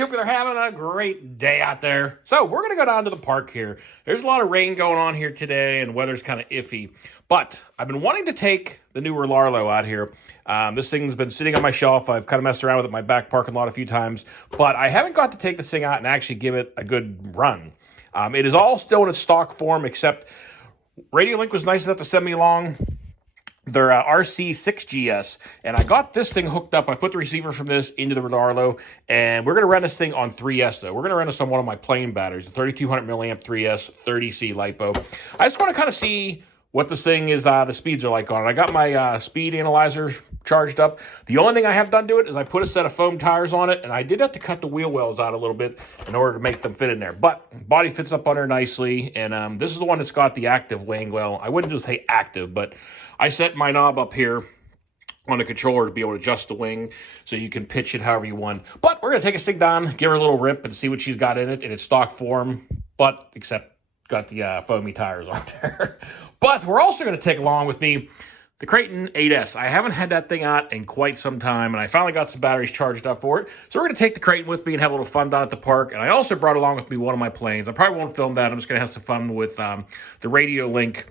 everybody. Hope you're having a great day out there. So we're going to go down to the park here. There's a lot of rain going on here today, and weather's kind of iffy. But I've been wanting to take the new Rlaarlo out here. This thing's been sitting on my shelf. I've kind of messed around with it in my back parking lot a few times. But I haven't got to take this thing out and actually give it a good run. It is all still in its stock form, except Radiolink was nice enough to send me along their RC6GS, and I got this thing hooked up. I put the receiver from this into the Rlaarlo, and we're going to run this thing on 3S, though. We're going to run this on one of my plane batteries, the 3200 milliamp 3S 30C lipo. I just want to kind of see what this thing is, the speeds are like on it. I got my speed analyzer charged up. The only thing I have done to it is I put a set of foam tires on it, and I did have to cut the wheel wells out a little bit in order to make them fit in there. But body fits up on there nicely, and this is the one that's got the active weighing well. I wouldn't just say active, but I set my knob up here on the controller to be able to adjust the wing so you can pitch it however you want. But we're going to take this thing down, give her a little rip, and see what she's got in it in its stock form, but except got the foamy tires on there. But we're also going to take along with me the Kraton 8S. I haven't had that thing out in quite some time, and I finally got some batteries charged up for it. So we're going to take the Kraton with me and have a little fun down at the park. And I also brought along with me one of my planes. I probably won't film that. I'm just going to have some fun with the Radiolink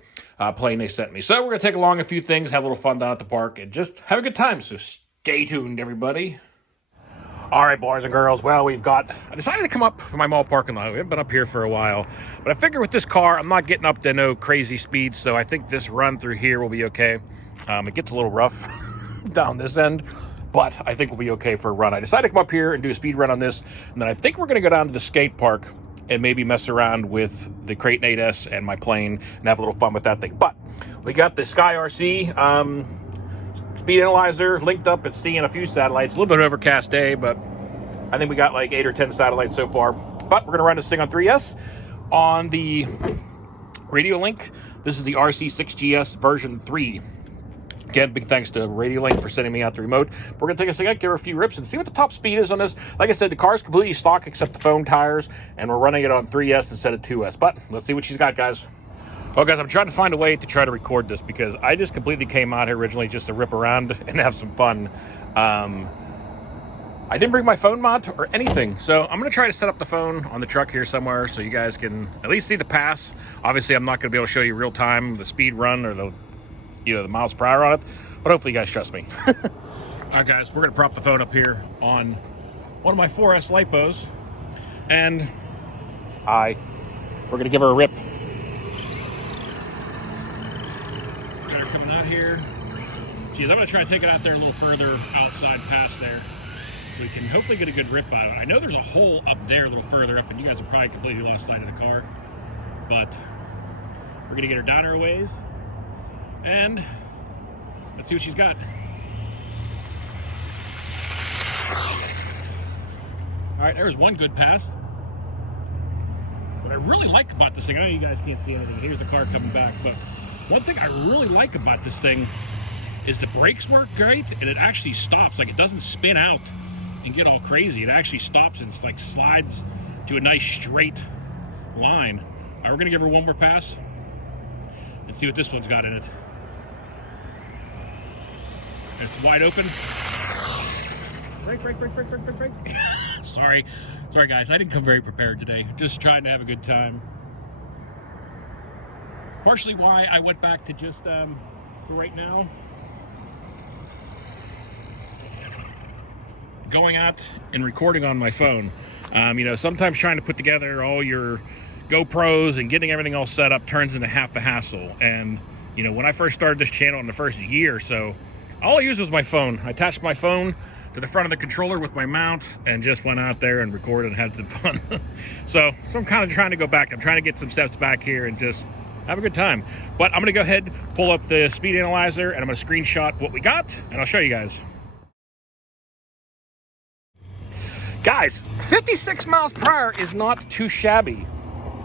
plane they sent me. So we're going to take along a few things, have a little fun down at the park, and just have a good time. So stay tuned, everybody. All right, boys and girls. Well, I decided to come up to my mall parking lot. We haven't been up here for a while, but I figure with this car, I'm not getting up to no crazy speed, so I think this run through here will be okay. It gets a little rough down this end, but I think we'll be okay for a run. I decided to come up here and do a speed run on this, and then I think we're going to go down to the skate park and maybe mess around with the Kraton 8S and my plane and have a little fun with that thing. But we got the Sky RC speed analyzer linked up. It's seeing a few satellites. A little bit of an overcast day, but I think we got like 8 or 10 satellites so far. But we're going to run this thing on 3S on the Radiolink. This is the RC6GS version 3. Again, big thanks to Radiolink for sending me out the remote. We're going to take a second, give her a few rips, and see what the top speed is on this. Like I said, the car's completely stock except the foam tires, and we're running it on 3S instead of 2S. But let's see what she's got, guys. Well, guys, I'm trying to find a way to try to record this because I just completely came out here originally just to rip around and have some fun. I didn't bring my phone mount or anything, so I'm going to try to set up the phone on the truck here somewhere so you guys can at least see the pass. Obviously, I'm not going to be able to show you real time the speed run or the miles per hour on it, but hopefully you guys trust me. All right, guys, we're going to prop the phone up here on one of my 4S lipos, and we're going to give her a rip. Got her coming out here. Geez, I'm going to try to take it out there a little further outside past there so we can hopefully get a good rip out of it. I know there's a hole up there a little further up, and you guys have probably completely lost sight of the car, but we're going to get her down her ways. And let's see what she's got. All right, there's one good pass. What I really like about this thing, I know you guys can't see anything. Here's the car coming back, but one thing I really like about this thing is the brakes work great, and it actually stops. Like, it doesn't spin out and get all crazy. It actually stops and like slides to a nice straight line. All right, we're gonna give her one more pass and see what this one's got in it. It's wide open. Brake. Sorry guys, I didn't come very prepared today. Just trying to have a good time. Partially why I went back to just, for right now, going out and recording on my phone. Sometimes trying to put together all your GoPros and getting everything all set up turns into half the hassle. And, when I first started this channel in the first year or so, all I used was my phone. I attached my phone to the front of the controller with my mount and just went out there and recorded and had some fun. So I'm kind of trying to go back. I'm trying to get some steps back here and just have a good time. But I'm going to go ahead, pull up the speed analyzer, and I'm going to screenshot what we got, and I'll show you guys. Guys, 56 miles per hour is not too shabby.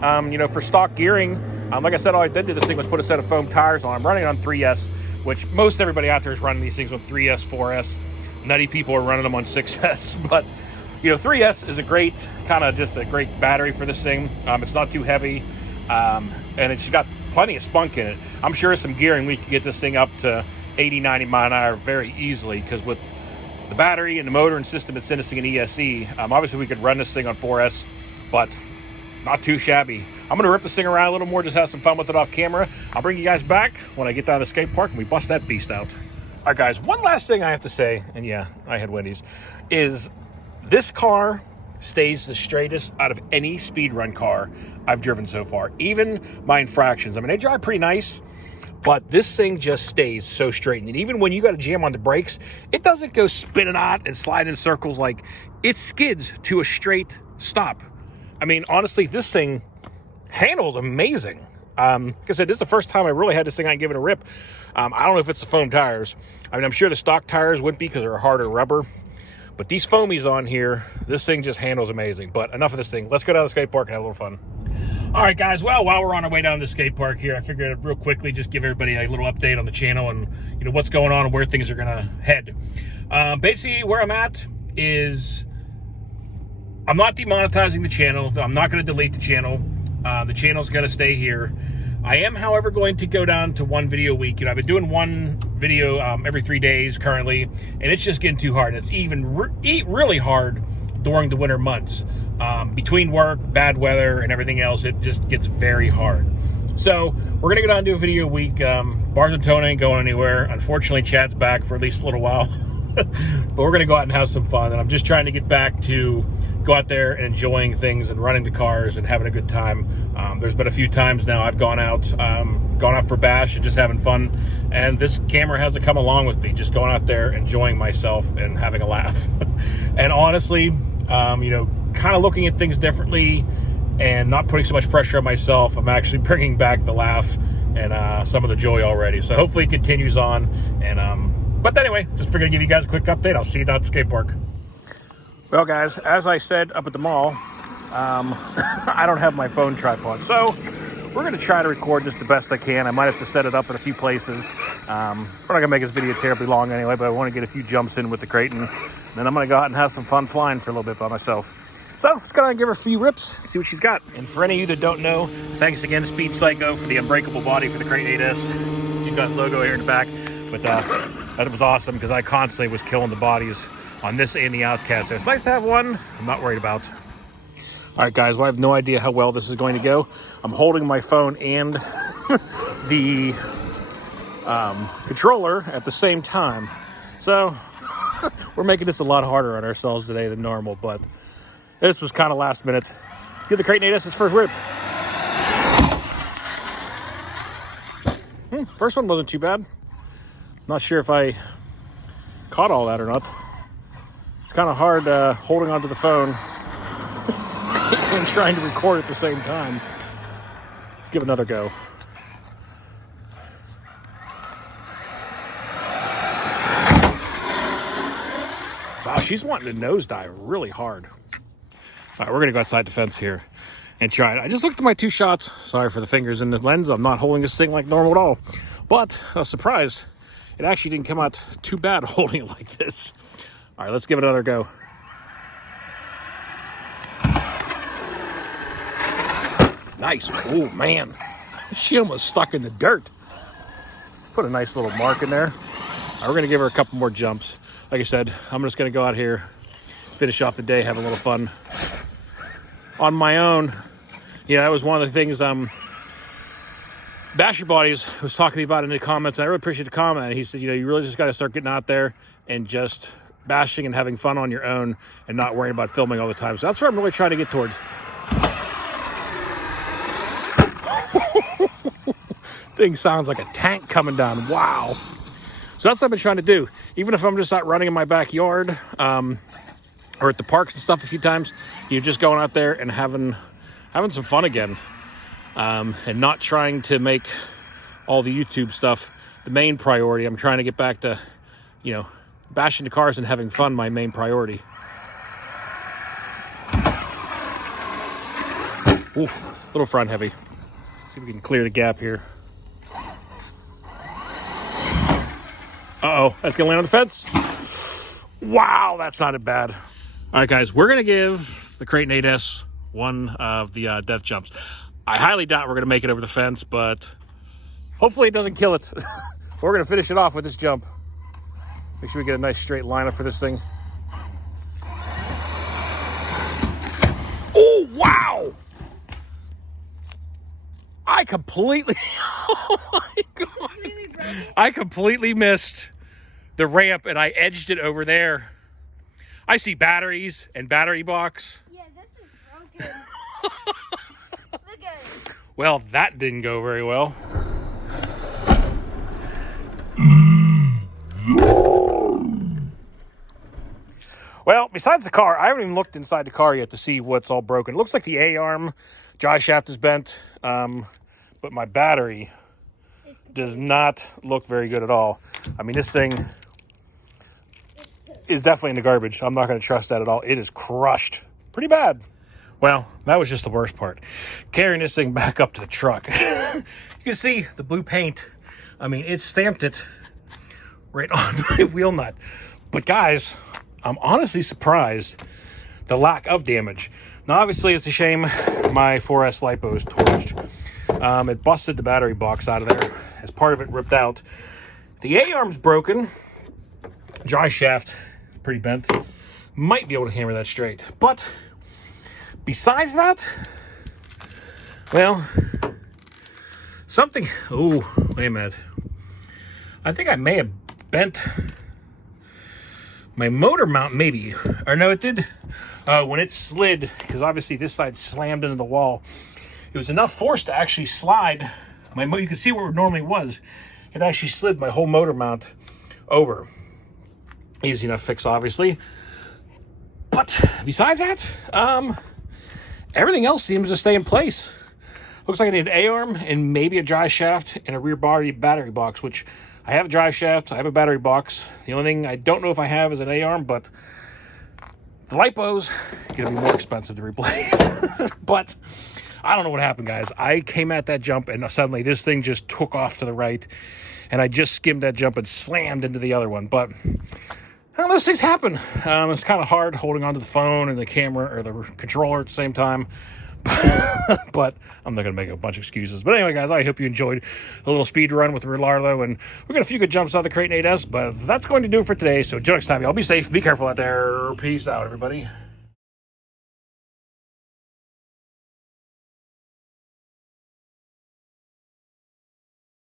For stock gearing, like I said, all I did to this thing was put a set of foam tires on. I'm running on 3S, which most everybody out there is running these things on 3S, 4S. Nutty people are running them on 6S. But, 3S is a great, just a great battery for this thing. It's not too heavy, and it's got plenty of spunk in it. I'm sure some gearing, we could get this thing up to 80, 90 mile an hour very easily, because with the battery and the motor and system, it's sending an ESC. Obviously, we could run this thing on 4S, but not too shabby. I'm going to rip this thing around a little more, just have some fun with it off camera. I'll bring you guys back when I get down to the skate park and we bust that beast out. All right, guys, one last thing I have to say, and yeah, I had Wendy's, is this car stays the straightest out of any speedrun car I've driven so far. Even my infractions. I mean, they drive pretty nice, but this thing just stays so straight. And even when you got to jam on the brakes, it doesn't go spinning out and slide in circles. Like, it skids to a straight stop. I mean, honestly, this thing handles amazing. Like I said, this is the first time I really had this thing I can give it a rip. I don't know if it's the foam tires. I mean, I'm sure the stock tires wouldn't be because they're harder rubber. But these foamies on here, this thing just handles amazing. But enough of this thing. Let's go down to the skate park and have a little fun. All right, guys. Well, while we're on our way down to the skate park here, I figured real quickly just give everybody a little update on the channel and what's going on and where things are going to head. Basically, where I'm at is I'm not demonetizing the channel. I'm not going to delete the channel. The channel's going to stay here. I am, however, going to go down to one video a week. I've been doing one video every 3 days currently, and it's just getting too hard. And it's even really hard during the winter months. Between work, bad weather, and everything else, it just gets very hard. So we're going to go down and do a video a week. Bars&tone ain't going anywhere. Unfortunately, Chad's back for at least a little while. But we're going to go out and have some fun. And I'm just trying to get back to go out there and enjoying things and running the cars and having a good time. There's been a few times now I've gone out for bash and just having fun. And this camera hasn't come along with me, just going out there, enjoying myself and having a laugh. And honestly, kind of looking at things differently and not putting so much pressure on myself, I'm actually bringing back the laugh and some of the joy already. So hopefully it continues on. And but anyway, just figured to give you guys a quick update. I'll see you down at the skate park. Well, guys, as I said up at the mall, I don't have my phone tripod, so we're going to try to record this the best I can. I might have to set it up in a few places. We're not going to make this video terribly long anyway, but I want to get a few jumps in with the Kraton. And then I'm going to go out and have some fun flying for a little bit by myself. So let's go and give her a few rips, see what she's got. And for any of you that don't know, thanks again to Speed Psycho for the unbreakable body for the Kraton 8S. She's got the logo here in the back, but that was awesome because I constantly was killing the bodies on this and the Outcast. So it's nice to have one I'm not worried about. All right, guys, well, I have no idea how well this is going to go. I'm holding my phone and the controller at the same time. So we're making this a lot harder on ourselves today than normal, but this was kind of last minute. Give the Kraton 8S its first rip. First one wasn't too bad. Not sure if I caught all that or not. It's kind of hard holding onto the phone and trying to record at the same time. Let's give it another go. Wow, she's wanting to nosedive really hard. All right, we're going to go outside the fence here and try it. I just looked at my two shots. Sorry for the fingers in the lens. I'm not holding this thing like normal at all. But I was surprised. It actually didn't come out too bad holding it like this. All right, let's give it another go. Nice. Oh, man. She almost stuck in the dirt. Put a nice little mark in there. All right, we're going to give her a couple more jumps. Like I said, I'm just going to go out here, finish off the day, have a little fun on my own. Yeah, that was one of the things Basher Bodies was talking to me about in the comments. And I really appreciate the comment. He said, you really just got to start getting out there and just bashing and having fun on your own and not worrying about filming all the time. So that's what I'm really trying to get towards. Thing sounds like a tank coming down. Wow. So that's what I've been trying to do. Even if I'm just out running in my backyard or at the parks and stuff a few times, you're just going out there and having some fun again. And not trying to make all the YouTube stuff the main priority. I'm trying to get back to, bashing the cars and having fun, my main priority. Ooh, a little front heavy. See if we can clear the gap here. Uh-oh, that's gonna land on the fence. Wow, that sounded bad. All right, guys, we're gonna give the Kraton 8S one of the death jumps. I highly doubt we're gonna make it over the fence, but hopefully it doesn't kill it. We're gonna finish it off with this jump. Make sure we get a nice straight lineup for this thing. Oh, wow! I completely, oh my God. I completely missed the ramp and I edged it over there. I see batteries and battery box. Yeah, this is broken. Look at it. Well, that didn't go very well. Well, besides the car, I haven't even looked inside the car yet to see what's all broken. It looks like the A-arm drive shaft is bent, but my battery does not look very good at all. I mean, this thing is definitely in the garbage. I'm not going to trust that at all. It is crushed pretty bad. Well, that was just the worst part. Carrying this thing back up to the truck. You can see the blue paint. I mean, it stamped it right on my wheel nut. But guys, I'm honestly surprised the lack of damage. Now, obviously, it's a shame my 4S lipo is torched. It busted the battery box out of there as part of it ripped out. The A-arm's broken. Drive shaft pretty bent. Might be able to hammer that straight. But besides that, well, something. Oh, wait a minute. I think I may have bent my motor mount, maybe. Or no, it did. When it slid, because obviously this side slammed into the wall, it was enough force to actually slide. You can see where it normally was. It actually slid my whole motor mount over. Easy enough fix, obviously. But besides that, everything else seems to stay in place. Looks like I need an A-arm and maybe a drive shaft and a rear body battery box, which I have a drive shaft, I have a battery box. The only thing I don't know if I have is an A-arm, but the lipo's gonna be more expensive to replace. But I don't know what happened, guys. I came at that jump and suddenly this thing just took off to the right and I just skimmed that jump and slammed into the other one. But well, those things happen. It's kind of hard holding onto the phone and the camera or the controller at the same time. But I'm not going to make a bunch of excuses. But anyway, guys, I hope you enjoyed a little speed run with Rlaarlo. And we got a few good jumps out of the Kraton 8S. But that's going to do it for today. So until next time, y'all be safe. Be careful out there. Peace out, everybody.